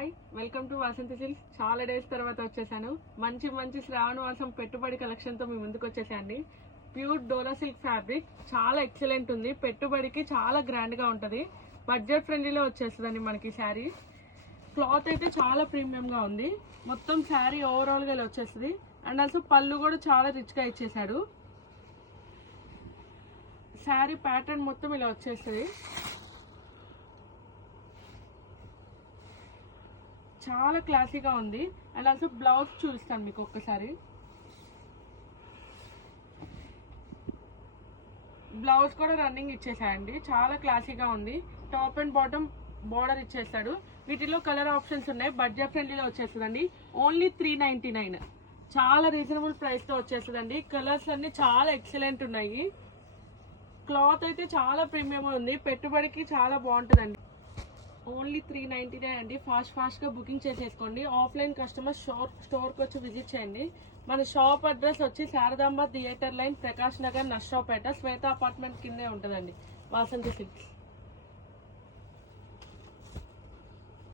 Hi, welcome to Vasanthi silks. చాలా days తర్వాత వచ్చేసాను. మంచి మంచి శ్రావణ మాసం పెట్టుబడి కలెక్షన్తో మీ ముందుకు వచ్చేసాండి. ప్యూర్ డోలా సిల్క్ ఫ్యాబ్రిక్ చాలా ఎక్సలెంట్ ఉంది. పెట్టుబడికి చాలా గ్రాండ్గా ఉంటుంది. బడ్జెట్ ఫ్రెండ్లీలో వచ్చేస్తుందండి మనకి శారీ. క్లాత్ అయితే చాలా ప్రీమియంగా ఉంది. మొత్తం శారీ ఓవరాల్గా ఇలా వచ్చేస్తుంది. అండ్ ఆల్సో పళ్ళు కూడా చాలా రిచ్గా ఇచ్చేసాడు. శారీ ప్యాటర్న్ మొత్తం ఇలా వచ్చేస్తుంది. చాలా క్లాసీగా ఉంది. అండ్ ఆల్సో బ్లౌజ్ చూపిస్తాను మీకు ఒక్కసారి. బ్లౌజ్ కూడా రన్నింగ్ ఇచ్చేసాయండి. చాలా క్లాసీగా ఉంది. టాప్ అండ్ బాటమ్ బార్డర్ ఇచ్చేస్తాడు. వీటిలో కలర్ ఆప్షన్స్ ఉన్నాయి. బడ్జెట్ ఫ్రెండ్లీలో వచ్చేస్తుందండి. ఓన్లీ 399. చాలా రీజనబుల్ ప్రైస్తో వచ్చేస్తుందండి. కలర్స్ అన్ని చాలా ఎక్సలెంట్ ఉన్నాయి. క్లాత్ అయితే చాలా ప్రీమియం ఉంది. పెట్టుబడికి చాలా బాగుంటుందండి. ఓన్లీ 399 అండి. ఫాస్ట్గా బుకింగ్ చేసేసుకోండి. ఆఫ్లైన్ కస్టమర్స్ స్టోర్కి వచ్చి విజిట్ చేయండి. మన షాప్ అడ్రస్ వచ్చి శారదాంబ థియేటర్ లైన్, ప్రకాష్ నగర్, నర్సరావుపేట, శ్వేత అపార్ట్మెంట్ కిందే ఉంటుందండి వాసంతి సిల్క్స్.